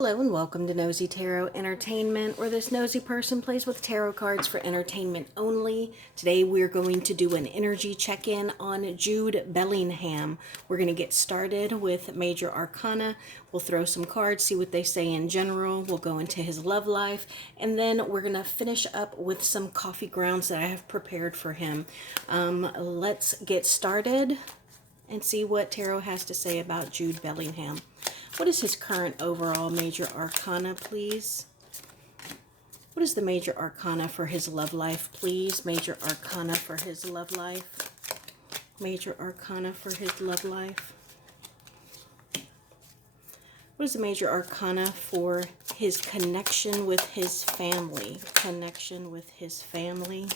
Hello and welcome to Nosy Tarot Entertainment, where this nosy person plays with tarot cards for entertainment only. Today we're going to do an energy check-in on Jude Bellingham. We're going to get started with Major Arcana. We'll throw some cards, see what they say in general. We'll go into his love life, and then we're going to finish up with some coffee grounds that I have prepared for him. Let's get started and see what tarot has to say about Jude Bellingham. What is his current overall major arcana, please? What is the major arcana for his love life, please? Major arcana for his love life. Major arcana for his love life. What is the major arcana for his connection with his family? Connection with his family.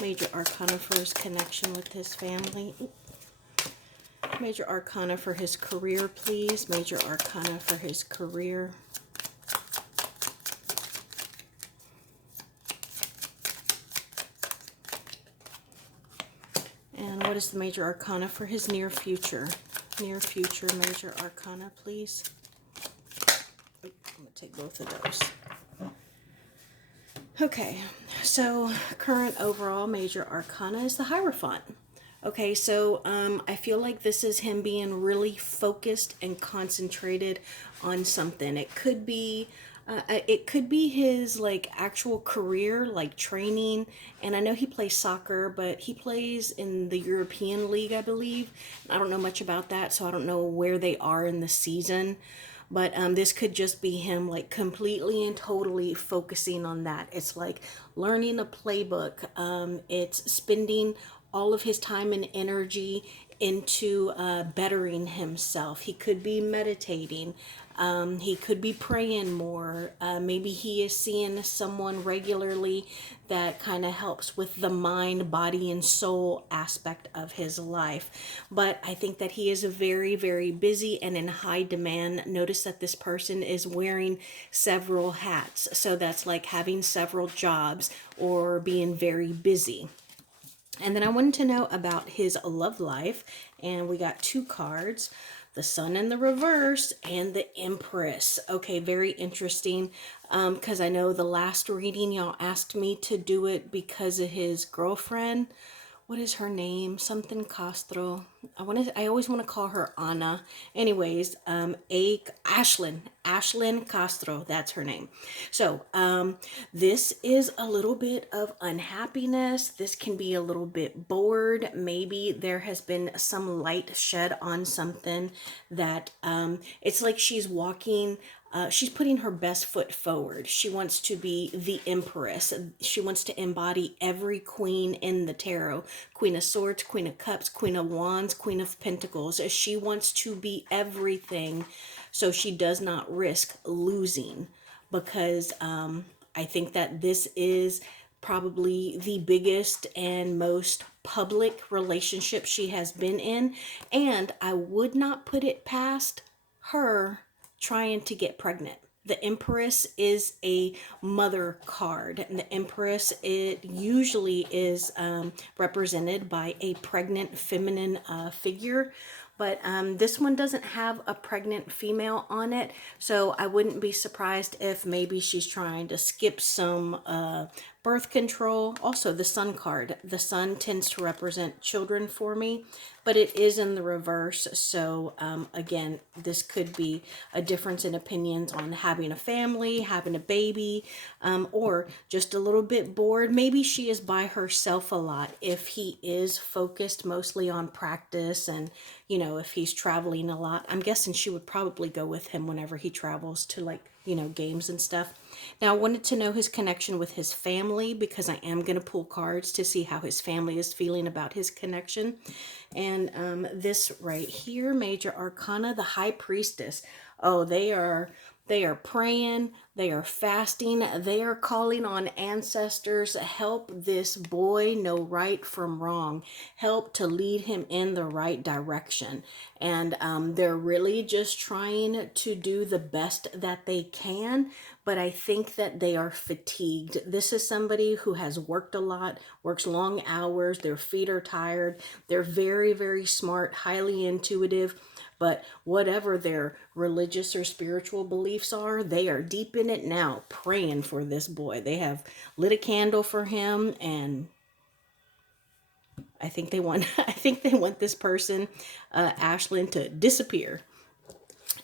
Major arcana for his connection with his family. Major arcana for his career, please. Major arcana for his career. And what is the major arcana for his near future? Near future major arcana, please. Oh, I'm going to take both of those. Okay, so current overall major arcana is the Hierophant. Okay, so I feel like this is him being really focused and concentrated on something. It could be his like actual career, like training. And I know he plays soccer, but he plays in the European League, I believe. I don't know much about that, so I don't know where they are in the season. But this could just be him like completely and totally focusing on that. It's like learning a playbook. It's spending all of his time and energy into bettering himself. He could be meditating. He could be praying more. Maybe he is seeing someone regularly that kind of helps with the mind, body, and soul aspect of his life. But I think that he is very, very busy and in high demand. Notice that this person is wearing several hats. So that's like having several jobs or being very busy. And then I wanted to know about his love life. And we got two cards. The Sun in the reverse and the Empress. Okay, very interesting. Because I know the last reading y'all asked me to do it because of his girlfriend. What is her name? Something Castro. I always want to call her Anna. Anyways, Ashlyn Castro, that's her name. So, this is a little bit of unhappiness. This can be a little bit bored. Maybe there has been some light shed on something that, it's like she's walking. She's putting her best foot forward. She wants to be the Empress. She wants to embody every queen in the tarot. Queen of Swords, Queen of Cups, Queen of Wands, Queen of Pentacles. She wants to be everything, so she does not risk losing, because I think that this is probably the biggest and most public relationship she has been in, and I would not put it past her trying to get pregnant. The Empress is a mother card, and the Empress, it usually is represented by a pregnant feminine figure. But this one doesn't have a pregnant female on it, so I wouldn't be surprised if maybe she's trying to skip some birth control. Also, the Sun card. The Sun tends to represent children for me, but it is in the reverse. So again, this could be a difference in opinions on having a family, having a baby, or just a little bit bored. Maybe she is by herself a lot if he is focused mostly on practice, and you know, if he's traveling a lot. I'm guessing she would probably go with him whenever he travels to, like, you know, games and stuff. Now, I wanted to know his connection with his family, because I am going to pull cards to see how his family is feeling about his connection. And this right here, Major Arcana, the High Priestess. Oh, they are praying, they are fasting, they are calling on ancestors. Help this boy know right from wrong. Help to lead him in the right direction. And they're really just trying to do the best that they can. But I think that they are fatigued. This is somebody who has worked a lot, works long hours, their feet are tired. They're very, very smart, highly intuitive, but whatever their religious or spiritual beliefs are, they are deep in it now, praying for this boy. They have lit a candle for him, and I think they want I think they want this person, Ashlyn, to disappear.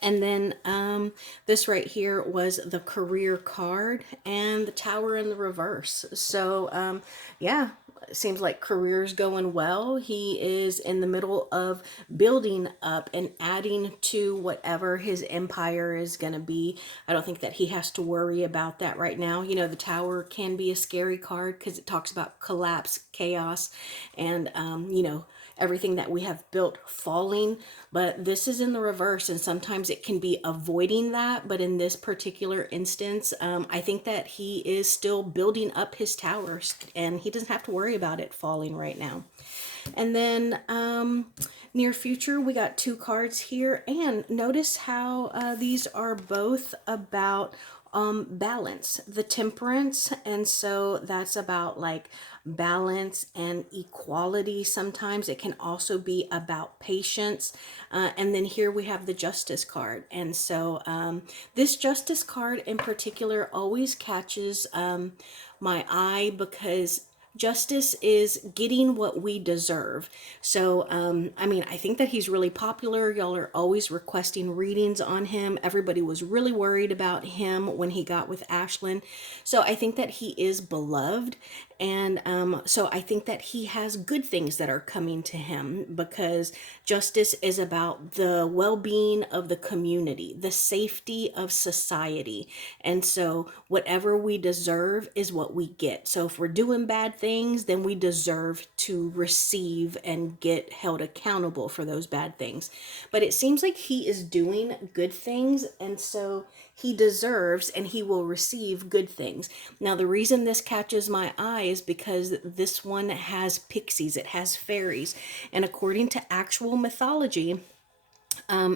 And then this right here was the career card and the tower in the reverse. So yeah, it seems like career's going well. He is in the middle of building up and adding to whatever his empire is going to be. I don't think that he has to worry about that right now. You know, the tower can be a scary card because it talks about collapse, chaos, and you know, everything that we have built falling, but this is in the reverse, and sometimes it can be avoiding that. But in this particular instance, I think that he is still building up his towers, and he doesn't have to worry about it falling right now. And then near future, we got two cards here, and notice how these are both about balance, the temperance. And so that's about like balance and equality. Sometimes it can also be about patience. And then here we have the justice card. And so this justice card in particular always catches my eye, because justice is getting what we deserve. So, I mean, I think that he's really popular. Y'all are always requesting readings on him. Everybody was really worried about him when he got with Ashlyn. So I think that he is beloved. And so I think that he has good things that are coming to him, because justice is about the well-being of the community, the safety of society. And so whatever we deserve is what we get. So if we're doing bad things, then we deserve to receive and get held accountable for those bad things. But it seems like he is doing good things, and so he deserves and he will receive good things. Now, the reason this catches my eye is because this one has pixies, it has fairies, and according to actual mythology,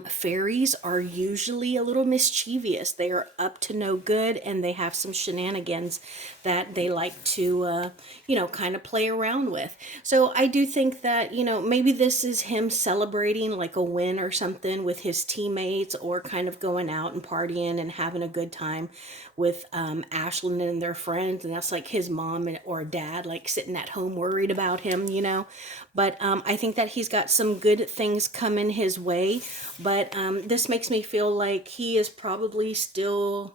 fairies are usually a little mischievous. They are up to no good, and they have some shenanigans that they like to, you know, kind of play around with. So I do think that, you know, maybe this is him celebrating like a win or something with his teammates, or kind of going out and partying and having a good time with Ashlyn and their friends. And that's like his mom or dad, like sitting at home worried about him, you know. But I think that he's got some good things coming his way. But this makes me feel like he is probably still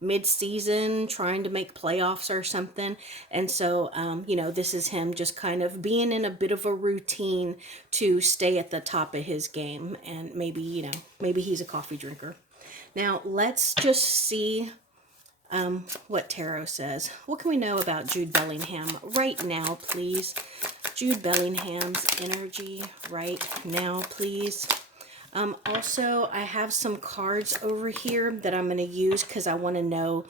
mid-season trying to make playoffs or something. And so, you know, this is him just kind of being in a bit of a routine to stay at the top of his game. And maybe, you know, maybe he's a coffee drinker. Now, let's just see what tarot says. What can we know about Jude Bellingham right now, please? Jude Bellingham's energy right now, please. Also, I have some cards over here that I'm going to use because I want to know.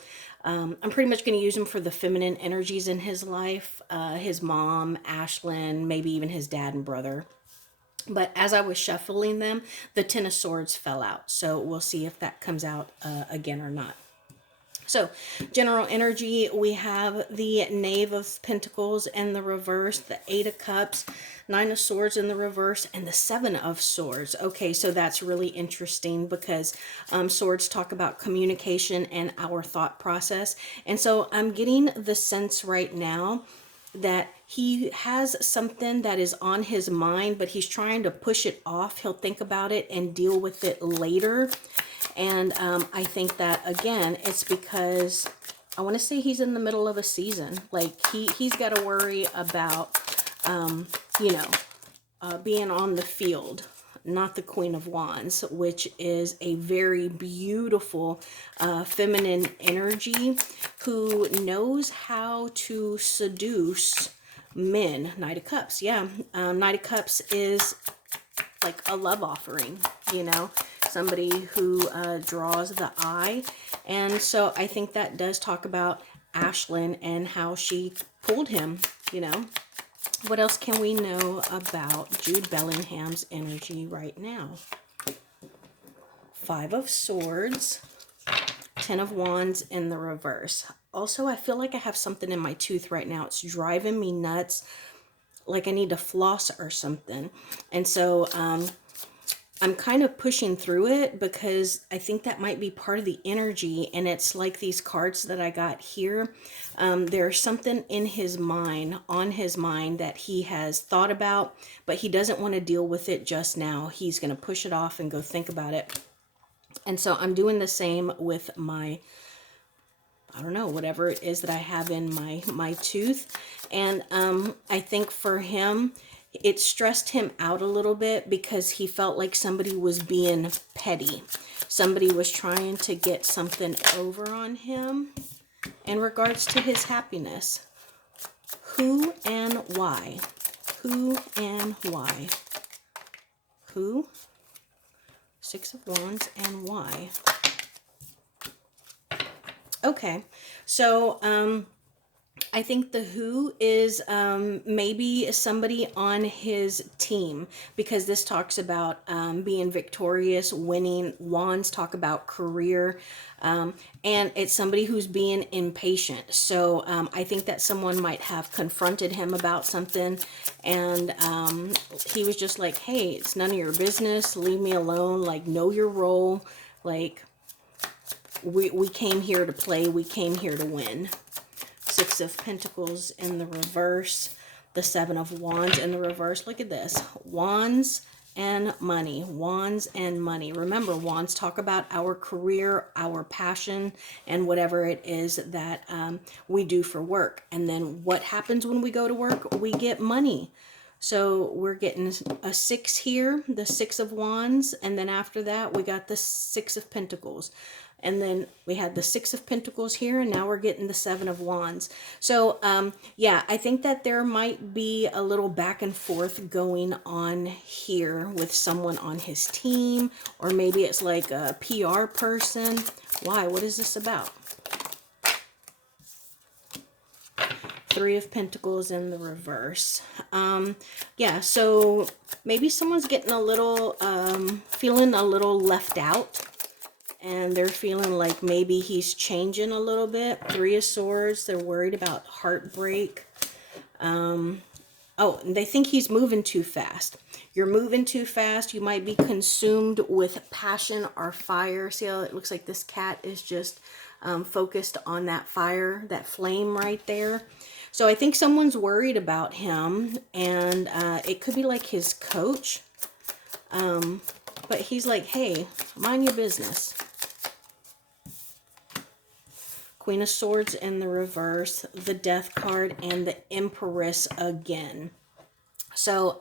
I'm pretty much going to use them for the feminine energies in his life. His mom, Ashlyn, maybe even his dad and brother. But as I was shuffling them, the Ten of Swords fell out. So we'll see if that comes out again or not. So, general energy, we have the Knave of Pentacles in the reverse, the Eight of Cups, Nine of Swords in the reverse, and the Seven of Swords. Okay, so that's really interesting because swords talk about communication and our thought process. And so I'm getting the sense right now that he has something that is on his mind, but he's trying to push it off. He'll think about it and deal with it later. And I think that, again, it's because I want to say he's in the middle of a season. Like, he's got to worry about, you know, being on the field, not the Queen of Wands, which is a very beautiful feminine energy who knows how to seduce men. Knight of Cups, yeah. Knight of Cups is like a love offering, you know, somebody who draws the eye. And so I think that does talk about Ashlyn and how she pulled him, you know. What else can we know about Jude Bellingham's energy right now? Five of Swords, Ten of Wands in the reverse. Also, I feel like I have something in my tooth right now. It's driving me nuts, like I need to floss or something. And so I'm kind of pushing through it because I think that might be part of the energy. And it's like these cards that I got here. There's something in his mind, on his mind, that he has thought about, but he doesn't want to deal with it just now. He's going to push it off and go think about it. And so I'm doing the same with my, I don't know, whatever it is that I have in my tooth. And I think for him, it stressed him out a little bit because he felt like somebody was being petty. Somebody was trying to get something over on him in regards to his happiness. Who and why? Who and why? Who? Six of Wands and why? Okay, so I think the who is maybe somebody on his team, because this talks about being victorious, winning. Wands talk about career, and it's somebody who's being impatient. So I think that someone might have confronted him about something, and he was just like, hey, it's none of your business. Leave me alone. Like, know your role. Like, we came here to play. We came here to win. Six of Pentacles in the reverse. The Seven of Wands in the reverse. Look at this. Wands and money. Wands and money. Remember, wands talk about our career, our passion, and whatever it is that we do for work. And then what happens when we go to work? We get money. So we're getting a 6 here, the Six of Wands, and then after that we got the Six of Pentacles. And then we had the Six of Pentacles here, and now we're getting the Seven of Wands. So, yeah, I think that there might be a little back and forth going on here with someone on his team, or maybe it's like a PR person. Why? What is this about? Three of Pentacles in the reverse. Yeah, so maybe someone's getting a little, feeling a little left out. And they're feeling like maybe he's changing a little bit. Three of Swords. They're worried about heartbreak. Oh, and they think he's moving too fast. You're moving too fast. You might be consumed with passion or fire. See how it looks like this cat is just focused on that fire, that flame right there. So I think someone's worried about him. And it could be like his coach. But he's like, hey, mind your business. Queen of Swords in the reverse, the Death card, and the Empress again. So,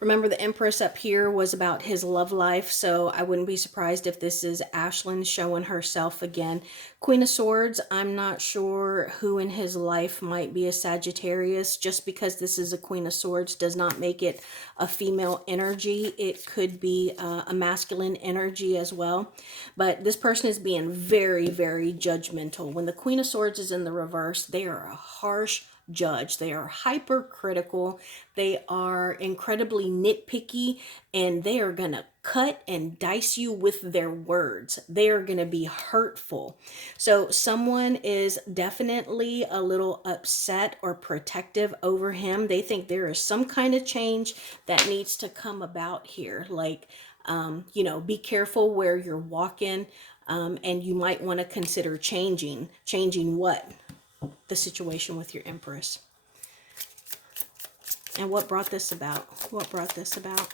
remember the Empress up here was about his love life, so I wouldn't be surprised if this is Ashlyn showing herself again. Queen of Swords, I'm not sure who in his life might be a Sagittarius. Just because this is a Queen of Swords does not make it a female energy. It could be a masculine energy as well. But this person is being very, very judgmental. When the Queen of Swords is in the reverse, they are a harsh judge. They are hypercritical. They are incredibly nitpicky, and they are going to cut and dice you with their words. They are going to be hurtful. So someone is definitely a little upset or protective over him. They think there is some kind of change that needs to come about here. Like, you know, be careful where you're walking, and you might want to consider changing. Changing what? The situation with your Empress. And what brought this about? What brought this about?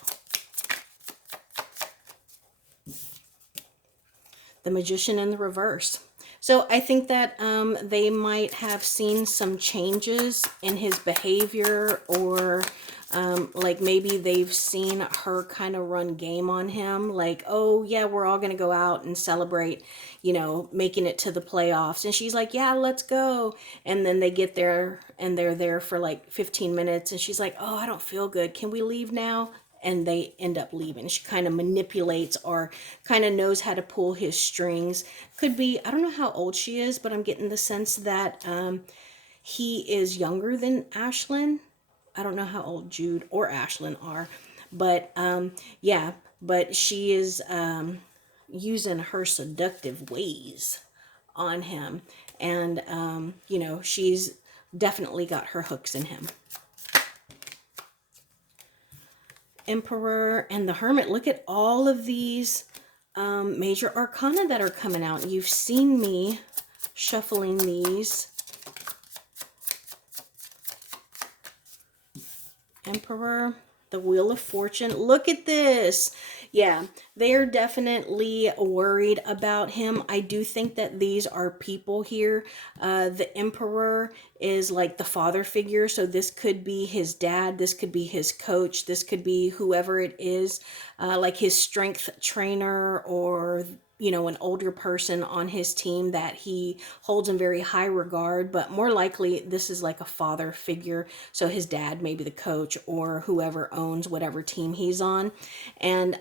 The Magician in the reverse. So I think that they might have seen some changes in his behavior, or like maybe they've seen her kind of run game on him. Like, oh yeah, we're all going to go out and celebrate, you know, making it to the playoffs. And she's like, yeah, let's go. And then they get there and they're there for like 15 minutes. And she's like, oh, I don't feel good. Can we leave now? And they end up leaving. She kind of manipulates or kind of knows how to pull his strings. Could be, I don't know how old she is, but I'm getting the sense that he is younger than Ashlyn. I don't know how old Jude or Ashlyn are, but yeah, but she is using her seductive ways on him. And, you know, she's definitely got her hooks in him. Emperor, and the Hermit. Look at all of these major arcana that are coming out. You've seen me shuffling these. Emperor, the Wheel of Fortune. Look at this. Yeah, they're definitely worried about him. I do think that these are people here. The Emperor is like the father figure. So this could be his dad. This could be his coach. This could be whoever it is, like his strength trainer, or you know, an older person on his team that he holds in very high regard. But more likely this is like a father figure, so his dad, maybe the coach, or whoever owns whatever team he's on. And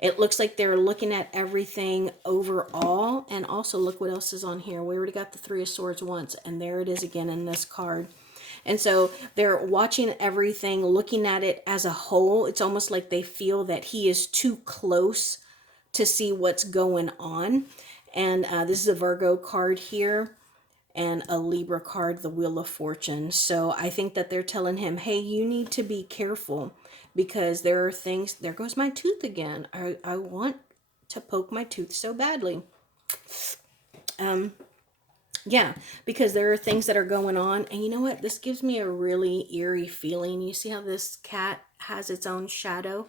it looks like they're looking at everything overall. And also look what else is on here. We already got the Three of Swords once, and there it is again in this card. And so they're watching everything, looking at it as a whole. It's almost like they feel that he is too close to see what's going on. And this is a Virgo card here, and a Libra card, the Wheel of Fortune. So I think that they're telling him, hey, you need to be careful, because there are things. There goes my tooth again. I want to poke my tooth so badly. Yeah, because there are things that are going on. And you know what? This gives me a really eerie feeling. You see how this cat has its own shadow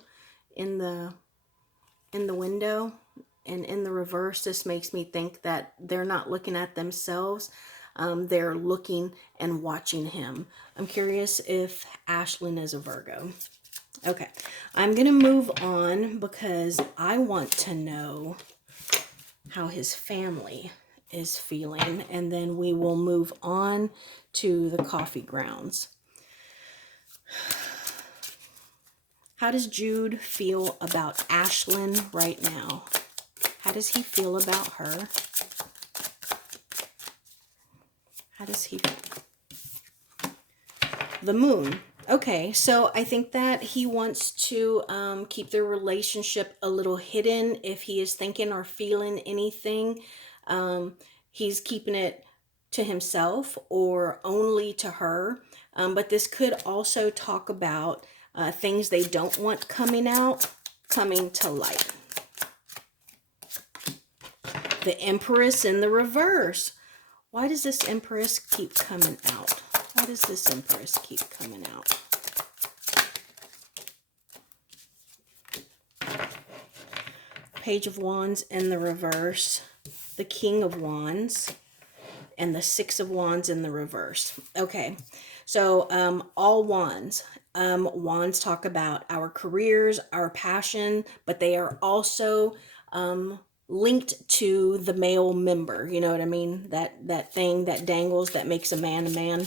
in the window, and in the reverse, this makes me think that they're not looking at themselves. They're looking and watching him. I'm curious if Ashlyn is a Virgo. Okay, I'm going to move on because I want to know how his family is feeling, and then we will move on to the coffee grounds. How does Jude feel about Ashlyn right now? How does he feel about her? How does he feel? The Moon. Okay, so I think that he wants to keep their relationship a little hidden. If he is thinking or feeling anything, he's keeping it to himself or only to her. But this could also talk about things they don't want coming out, coming to light. The Empress in the reverse. Why does this Empress keep coming out? Why does this Empress keep coming out? Page of Wands in the reverse. The King of Wands. And the Six of Wands in the reverse. Okay, so all wands. Wands talk about our careers, our passion, but they are also linked to the male member. You know what I mean? That thing that dangles, that makes a man a man.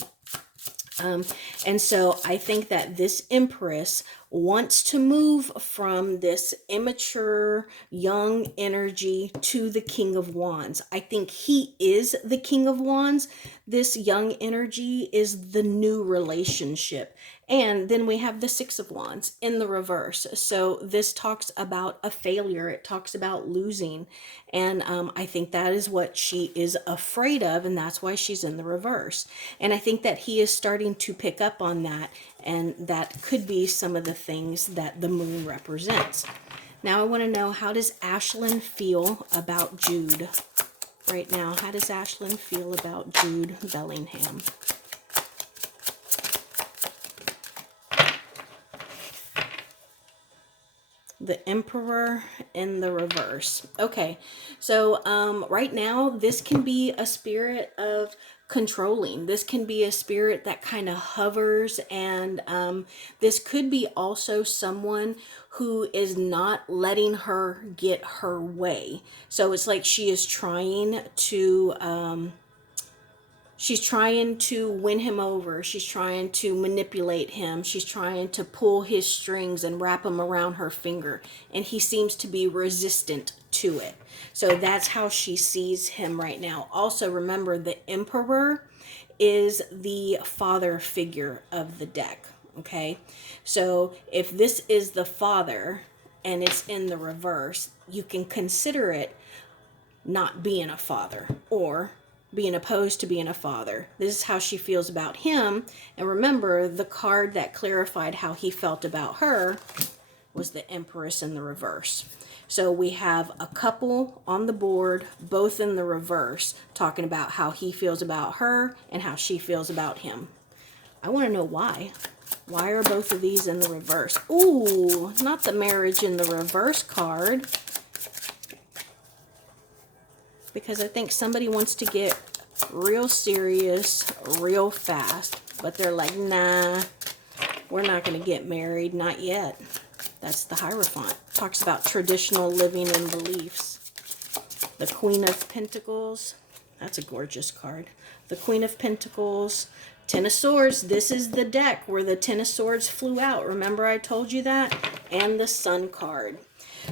And so I think that this Empress wants to move from this immature, young energy to the King of Wands. I think he is the King of Wands. This young energy is the new relationship. And then we have the Six of Wands in the reverse. So this talks about a failure. It talks about losing. And I think that is what she is afraid of. And that's why she's in the reverse. And I think that he is starting to pick up on that. And that could be some of the things that the Moon represents. Now I want to know, how does Ashlyn feel about Jude right now? How does Ashlyn feel about Jude Bellingham? The Emperor in the reverse. Okay, so right now this can be a spirit of controlling. This can be a spirit that kind of hovers, and this could be also someone who is not letting her get her way. So it's like she is trying to she's trying to win him over. She's trying to manipulate him. She's trying to pull his strings and wrap them around her finger. And he seems to be resistant to it. So that's how she sees him right now. Also, remember, the Emperor is the father figure of the deck. Okay? So if this is the father and it's in the reverse, you can consider it not being a father, or being opposed to being a father. This is how she feels about him. And remember, the card that clarified how he felt about her was the Empress in the reverse. So we have a couple on the board, both in the reverse, talking about how he feels about her and how she feels about him. I want to know why. Why are both of these in the reverse? Ooh, not the marriage in the reverse card. Because I think somebody wants to get real serious real fast. But they're like, nah, we're not going to get married. Not yet. That's the Hierophant. Talks about traditional living and beliefs. The Queen of Pentacles. That's a gorgeous card. The Queen of Pentacles. Ten of Swords. This is the deck where the Ten of Swords flew out. Remember I told you that? And the Sun card.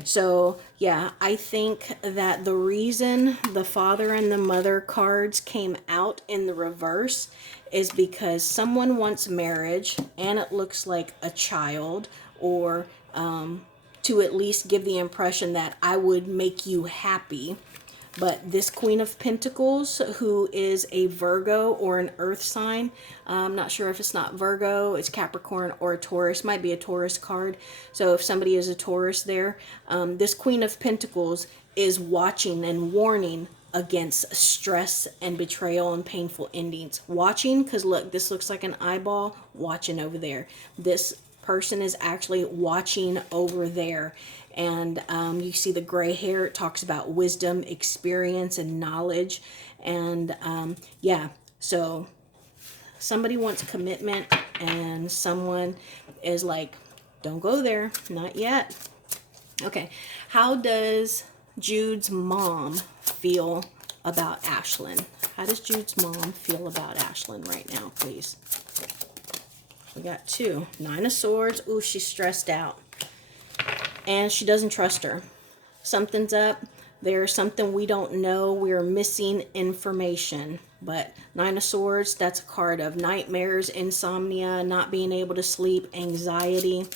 So, yeah, I think that the reason the Father and the Mother cards came out in the reverse is because someone wants marriage and it looks like a child, or to at least give the impression that I would make you happy. But this Queen of Pentacles, who is a Virgo or an Earth sign, I'm not sure if it's not Virgo, it's Capricorn or a Taurus, might be a Taurus card. So if somebody is a Taurus there, this Queen of Pentacles is watching and warning against stress and betrayal and painful endings. Watching, because look, this looks like an eyeball, watching over there. This person is actually watching over there. And you see the gray hair. It talks about wisdom, experience, and knowledge. And yeah, so somebody wants commitment and someone is like, don't go there, not yet. Okay, how does Jude's mom feel about Ashlyn? How does Jude's mom feel about Ashlyn right now, please? We got two. Nine of Swords. Ooh, she's stressed out. And she doesn't trust her. Something's up. There's something we don't know. We're missing information. But Nine of Swords, that's a card of nightmares, insomnia, not being able to sleep, anxiety.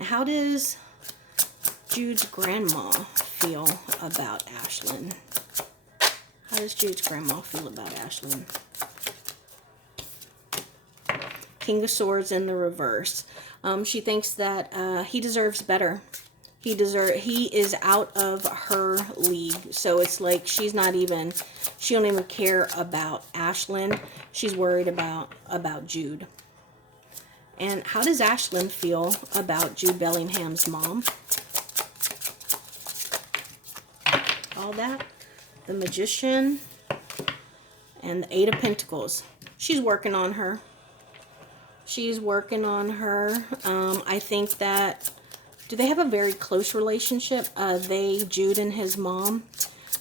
How does Jude's grandma feel about Ashlyn? How does Jude's grandma feel about Ashlyn? King of Swords in the reverse. She thinks that he deserves better. He is out of her league. So it's like she don't even care about Ashlyn. She's worried about Jude. And how does Ashlyn feel about Jude Bellingham's mom? All that. The Magician. And the Eight of Pentacles. She's working on her. She's working on her. I think that, do they have a very close relationship? Jude and his mom?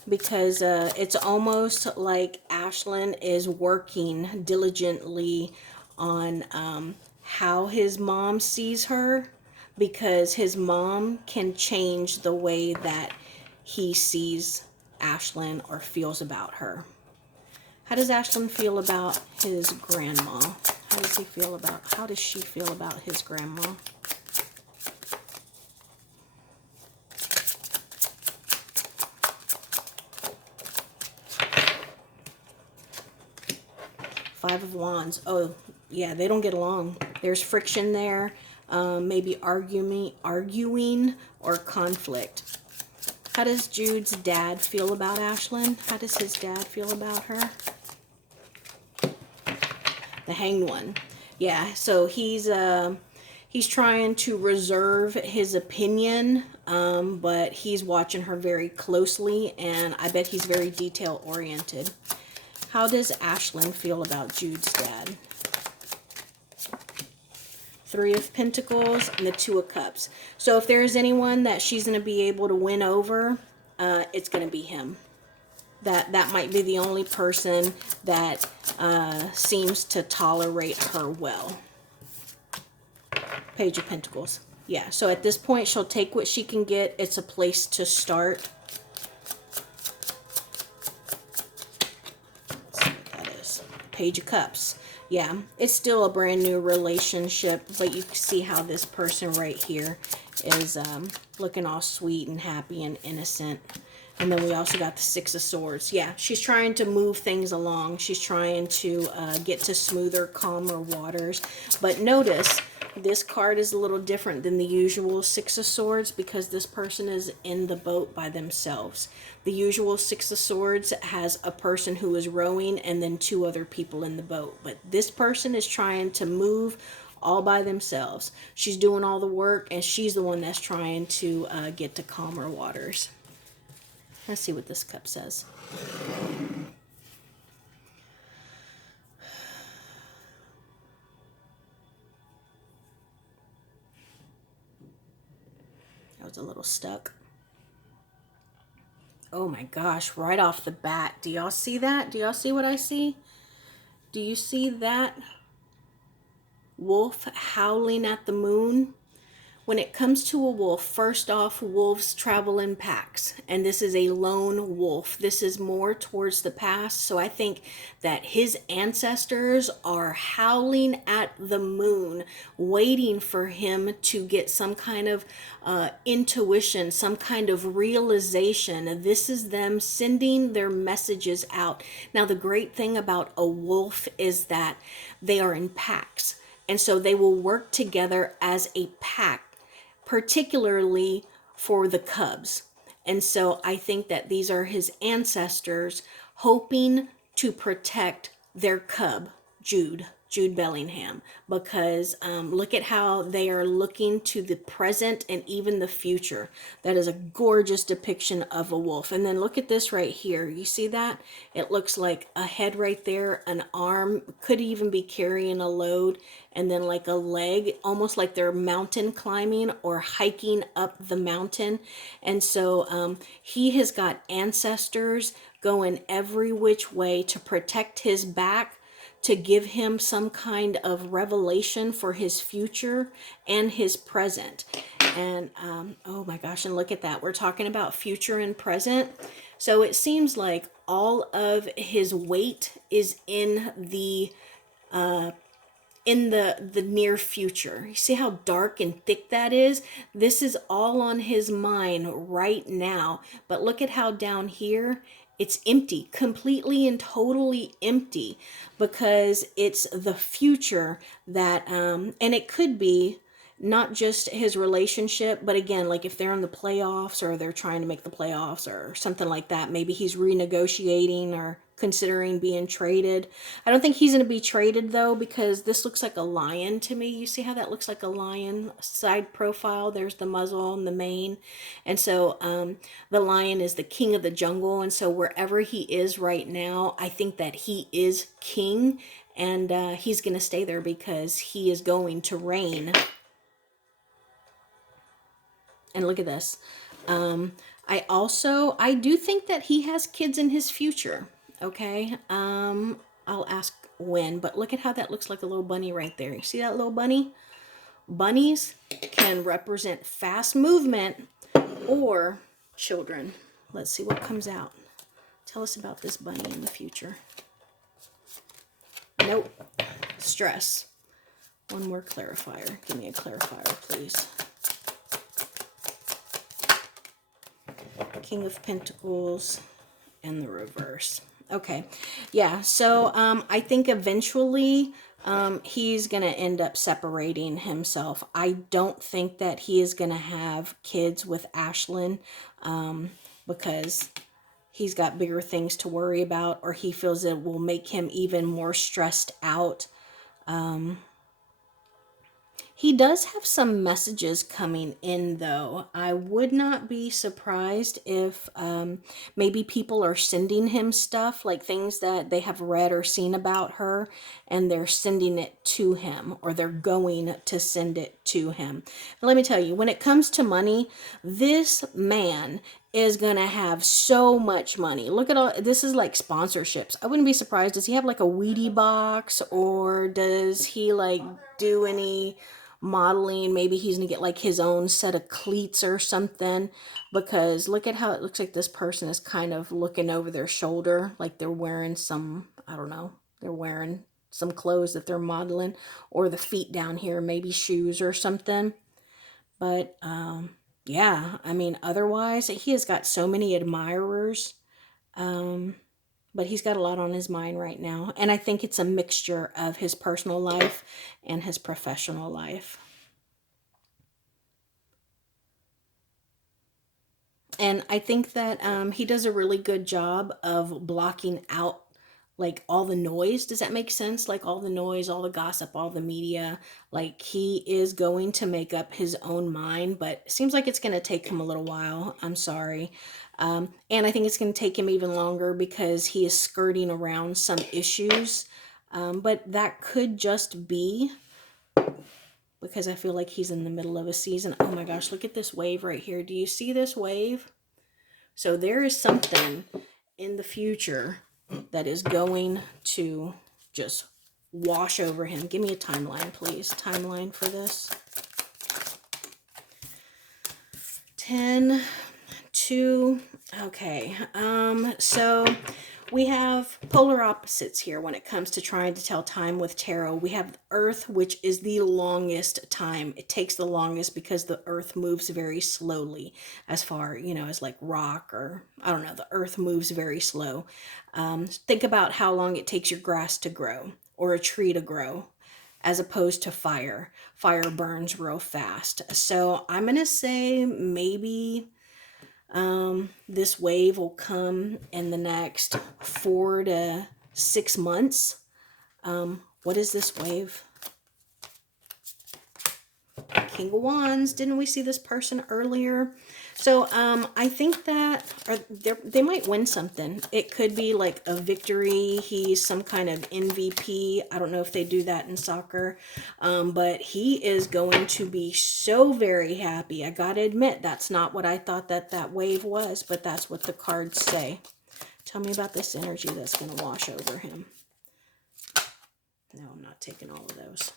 Because it's almost like Ashlyn is working diligently on how his mom sees her. Because his mom can change the way that he sees Ashlyn or feels about her. How does Ashlyn feel about his grandma? How does she feel about his grandma? Five of Wands. Oh, yeah, they don't get along. There's friction there. Maybe arguing or conflict. How does Jude's dad feel about Ashlyn? How does his dad feel about her? The Hanged One. Yeah, so he's trying to reserve his opinion, but he's watching her very closely, and I bet he's very detail oriented. How does Ashlyn feel about Jude's dad? Three of Pentacles and the Two of Cups. So if there's anyone that she's going to be able to win over, it's going to be him. That might be the only person that seems to tolerate her well. Page of Pentacles. Yeah, so at this point, she'll take what she can get. It's a place to start. Let's see what that is. Page of Cups. Yeah, it's still a brand new relationship, but you can see how this person right here is looking all sweet and happy and innocent. And then we also got the Six of Swords. Yeah, she's trying to move things along. She's trying to get to smoother, calmer waters. But notice, this card is a little different than the usual Six of Swords because this person is in the boat by themselves. The usual Six of Swords has a person who is rowing and then two other people in the boat. But this person is trying to move all by themselves. She's doing all the work, and she's the one that's trying to get to calmer waters. Let's see what this cup says. I was a little stuck. Oh my gosh, right off the bat. Do y'all see that? Do y'all see what I see? Do you see that wolf howling at the moon? When it comes to a wolf, first off, wolves travel in packs, and this is a lone wolf. This is more towards the past, so I think that his ancestors are howling at the moon, waiting for him to get some kind of intuition, some kind of realization. This is them sending their messages out. Now, the great thing about a wolf is that they are in packs, and so they will work together as a pack, particularly for the cubs. And so I think that these are his ancestors hoping to protect their cub, Jude Bellingham, because look at how they are looking to the present and even the future. That is a gorgeous depiction of a wolf. And then look at this right here. You see that? It looks like a head right there, an arm, could even be carrying a load, and then like a leg, almost like they're mountain climbing or hiking up the mountain. And so he has got ancestors going every which way to protect his back, to give him some kind of revelation for his future and his present. And oh my gosh, and look at that. We're talking about future and present. So it seems like all of his weight is in the near future. You see how dark and thick that is? This is all on his mind right now. But look at how down here it's empty, completely and totally empty, because it's the future that and it could be not just his relationship, but again, like if they're in the playoffs or they're trying to make the playoffs or something like that, maybe he's renegotiating or considering being traded. I don't think he's going to be traded though, because this looks like a lion to me. You see how that looks like a lion side profile? There's the muzzle and the mane. And so the lion is the king of the jungle. And so wherever he is right now, I think that he is king, and he's going to stay there because he is going to reign. And look at this. I do think that he has kids in his future. Okay. I'll ask when, but look at how that looks like a little bunny right there. You see that little bunny? Bunnies can represent fast movement or children. Let's see what comes out. Tell us about this bunny in the future. Nope. Stress. One more clarifier. Give me a clarifier, please. King of Pentacles and the reverse. Okay. Yeah. So I think eventually he's going to end up separating himself. I don't think that he is going to have kids with Ashlyn because he's got bigger things to worry about, or he feels it will make him even more stressed out. He does have some messages coming in, though. I would not be surprised if maybe people are sending him stuff, like things that they have read or seen about her, and they're sending it to him, or they're going to send it to him. And let me tell you, when it comes to money, this man is going to have so much money. Look at all, this is like sponsorships. I wouldn't be surprised. Does he have like a Wheatie box, or does he like do any modeling? Maybe he's gonna get like his own set of cleats or something, because look at how it looks like this person is kind of looking over their shoulder, like they're wearing some, I don't know, they're wearing some clothes that they're modeling, or the feet down here, maybe shoes or something. But Yeah, I mean, otherwise, he has got so many admirers. Um, but he's got a lot on his mind right now. And I think it's a mixture of his personal life and his professional life. And I think that he does a really good job of blocking out like all the noise. Does that make sense? Like all the noise, all the gossip, all the media. Like he is going to make up his own mind, but it seems like it's going to take him a little while. I'm sorry. And I think it's going to take him even longer because he is skirting around some issues. But that could just be because I feel like he's in the middle of a season. Oh my gosh, look at this wave right here. Do you see this wave? So there is something in the future that is going to just wash over him. Give me a timeline, please. Timeline for this. 10, 2. Okay. So we have polar opposites here when it comes to trying to tell time with tarot. We have Earth, which is the longest time. It takes the longest because the Earth moves very slowly as far, as like rock or I don't know, the Earth moves very slow. Think about how long it takes your grass to grow or a tree to grow as opposed to fire. Fire burns real fast. So I'm going to say maybe this wave will come in the next 4 to 6 months. What is this wave? King of Wands. Didn't we see this person earlier? So I think that they might win something. It could be like a victory. He's some kind of MVP. I don't know if they do that in soccer. But he is going to be so very happy. I gotta admit, that's not what I thought that wave was, but that's what the cards say. Tell me about this energy that's going to wash over him. No, I'm not taking all of those.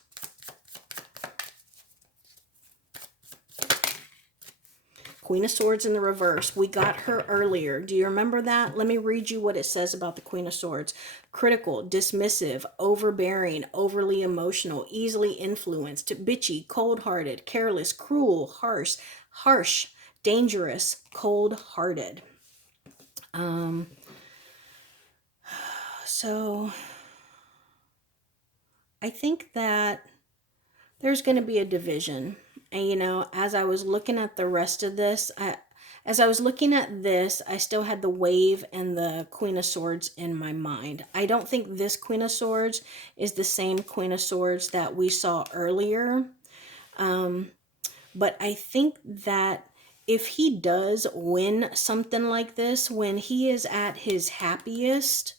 Queen of Swords in the reverse. We got her earlier. Do you remember that? Let me read you what it says about the Queen of Swords. Critical, dismissive, overbearing, overly emotional, easily influenced, bitchy, cold-hearted, careless, cruel, harsh, dangerous, cold-hearted. So I think that there's going to be a division. And, as I was looking at the rest of this, as I was looking at this, I still had the wave and the Queen of Swords in my mind. I don't think this Queen of Swords is the same Queen of Swords that we saw earlier. But I think that if he does win something like this, when he is at his happiest,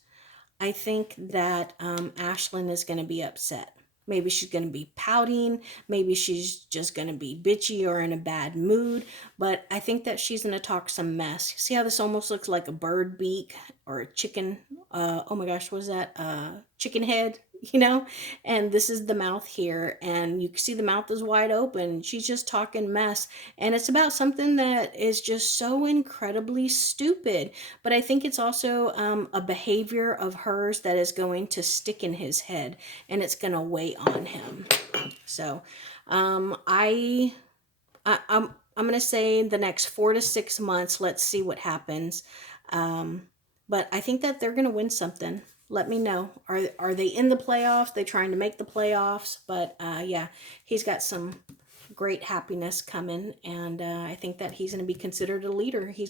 I think that Ashlyn is going to be upset. Maybe she's going to be pouting. Maybe she's just going to be bitchy or in a bad mood. But I think that she's going to talk some mess. See how this almost looks like a bird beak or a chicken? Oh my gosh, what is that? Chicken head, And this is the mouth here. And you can see the mouth is wide open. She's just talking mess. And it's about something that is just so incredibly stupid. But I think it's also a behavior of hers that is going to stick in his head. And it's going to weigh on him. So I'm going to say the next 4 to 6 months, let's see what happens. But I think that they're going to win something. Let me know. Are they in the playoffs? They trying to make the playoffs? But yeah, he's got some great happiness coming. And I think that he's going to be considered a leader. He's